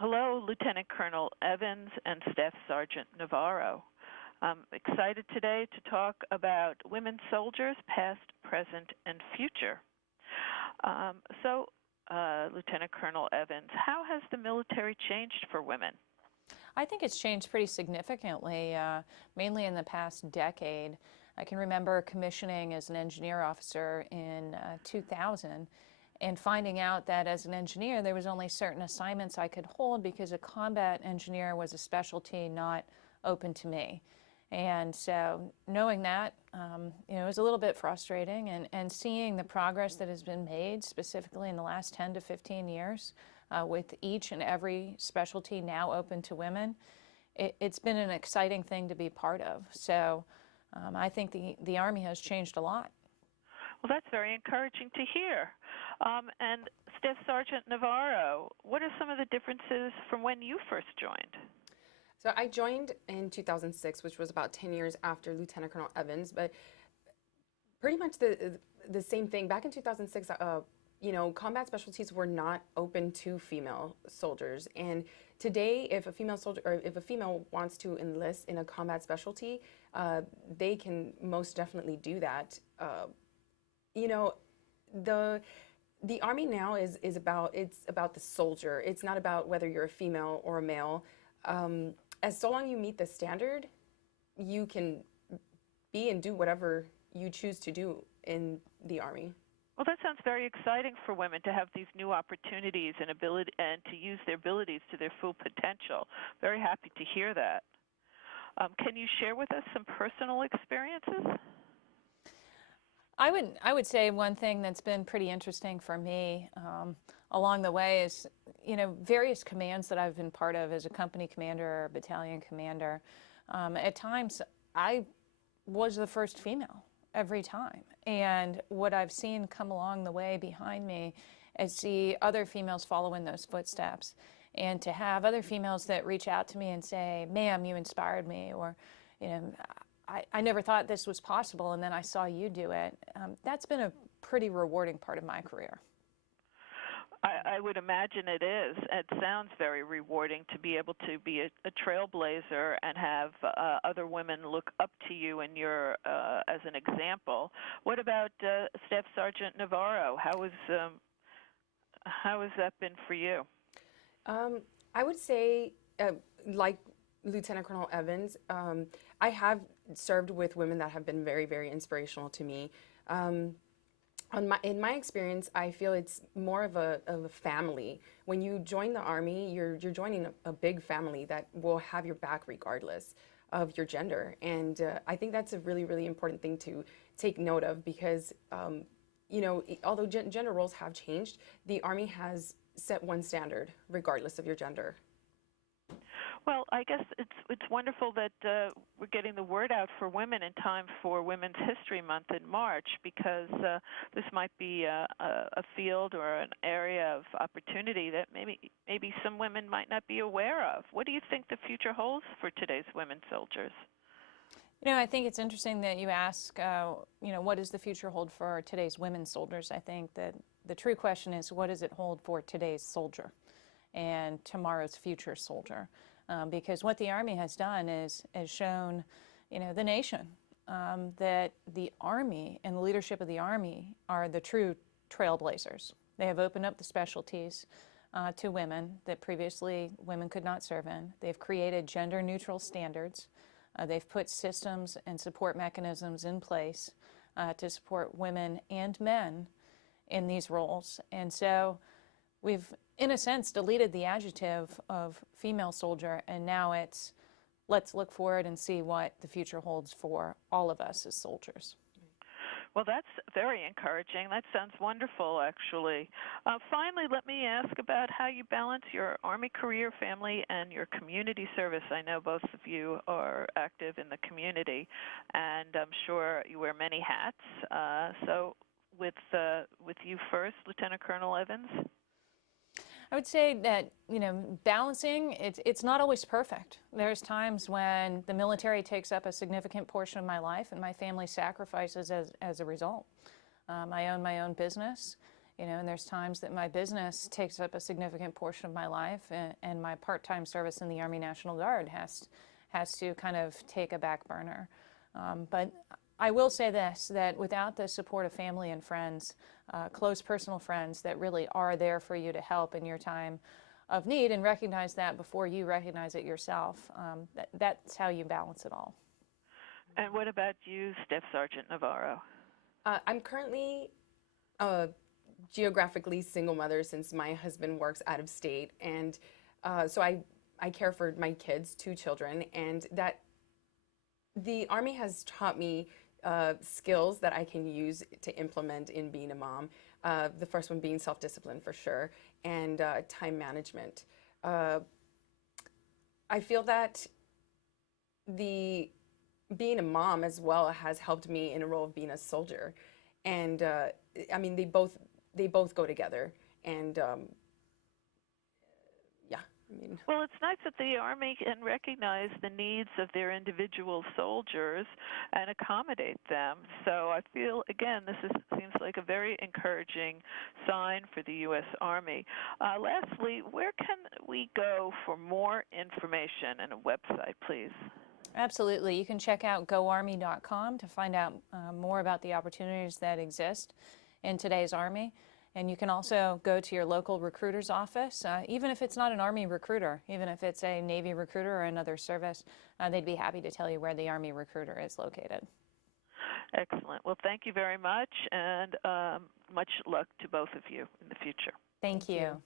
Hello, Lieutenant Colonel Evans and Staff Sergeant Navarro. I'm excited today to talk about women soldiers, past, present, and future. Lieutenant Colonel Evans, how has the military changed for women? I think it's changed pretty significantly, mainly in the past decade. I can remember commissioning as an engineer officer in 2000 and finding out that as an engineer there was only certain assignments I could hold because a combat engineer was a specialty not open to me. And so knowing that, it was a little bit frustrating, and seeing the progress that has been made specifically in the last 10 to 15 years with each and every specialty now open to women, it's been an exciting thing to be part of. So I think the Army has changed a lot. Well, that's very encouraging to hear. And Staff Sergeant Navarro, what are some of the differences from when you first joined? So I joined in 2006, which was about 10 years after Lieutenant Colonel Evans, but pretty much the same thing. Back in 2006, combat specialties were not open to female soldiers. And today, if a female soldier or if a female wants to enlist in a combat specialty, they can most definitely do that. The Army now is about the soldier. It's not about whether you're a female or a male. As so long you meet the standard, you can be and do whatever you choose to do in the Army. Well, that sounds very exciting for women to have these new opportunities and to use their abilities to their full potential. Very happy to hear that. Can you share with us some personal experiences? I would say one thing that's been pretty interesting for me along the way is, various commands that I've been part of as a company commander or battalion commander. At times, I was the first female every time. And what I've seen come along the way behind me is see other females follow in those footsteps. And to have other females that reach out to me and say, "Ma'am, you inspired me," or, I never thought this was possible, and then I saw you do it. That's been a pretty rewarding part of my career. I would imagine it is. It sounds very rewarding to be able to be a trailblazer and have other women look up to you and you're as an example. What about Staff Sergeant Navarro? How has that been for you? I would say, like Lieutenant Colonel Evans, I have served with women that have been very, very inspirational to me. In my experience, I feel it's more of a family. When you join the Army, you're joining a big family that will have your back regardless of your gender. And I think that's a really, really important thing to take note of because, although gender roles have changed, the Army has set one standard regardless of your gender. Well, I guess it's wonderful that we're getting the word out for women in time for Women's History Month in March, because this might be a field or an area of opportunity that maybe some women might not be aware of. What do you think the future holds for today's women soldiers? I think it's interesting that you ask, what does the future hold for today's women soldiers? I think that the true question is, what does it hold for today's soldier and tomorrow's future soldier? Because what the Army has done is shown, the nation that the Army and the leadership of the Army are the true trailblazers. They have opened up the specialties to women that previously women could not serve in. They've created gender-neutral standards. They've put systems and support mechanisms in place to support women and men in these roles. And so we've, in a sense, deleted the adjective of female soldier, and now it's let's look forward and see what the future holds for all of us as soldiers. Well, that's very encouraging. That sounds wonderful, actually. Finally, let me ask about how you balance your Army career, family, and your community service. I know both of you are active in the community, and I'm sure you wear many hats. So with you first, Lieutenant Colonel Evans. I would say that, balancing, it's not always perfect. There's times when the military takes up a significant portion of my life and my family sacrifices as a result. I own my own business, And there's times that my business takes up a significant portion of my life, and my part-time service in the Army National Guard has to kind of take a back burner. But I will say this, that without the support of family and friends, close personal friends that really are there for you to help in your time of need, and recognize that before you recognize it yourself, that's how you balance it all. And what about you, Staff Sergeant Navarro? I'm currently a geographically single mother since my husband works out of state, and so I care for my kids, 2 children, and that the Army has taught me skills that I can use to implement in being a mom. The first one being self-discipline for sure, and time management. I feel that being a mom as well has helped me in a role of being a soldier, and I mean they both go together, and yeah, I mean. Well, it's nice that the Army can recognize the needs of their individual soldiers and accommodate them. So I feel, again, seems like a very encouraging sign for the U.S. Army. Lastly, where can we go for more information and a website, please? Absolutely. You can check out goarmy.com to find out more about the opportunities that exist in today's Army. And you can also go to your local recruiter's office, even if it's not an Army recruiter, even if it's a Navy recruiter or another service, they'd be happy to tell you where the Army recruiter is located. Excellent. Well, thank you very much, and much luck to both of you in the future. Thank you.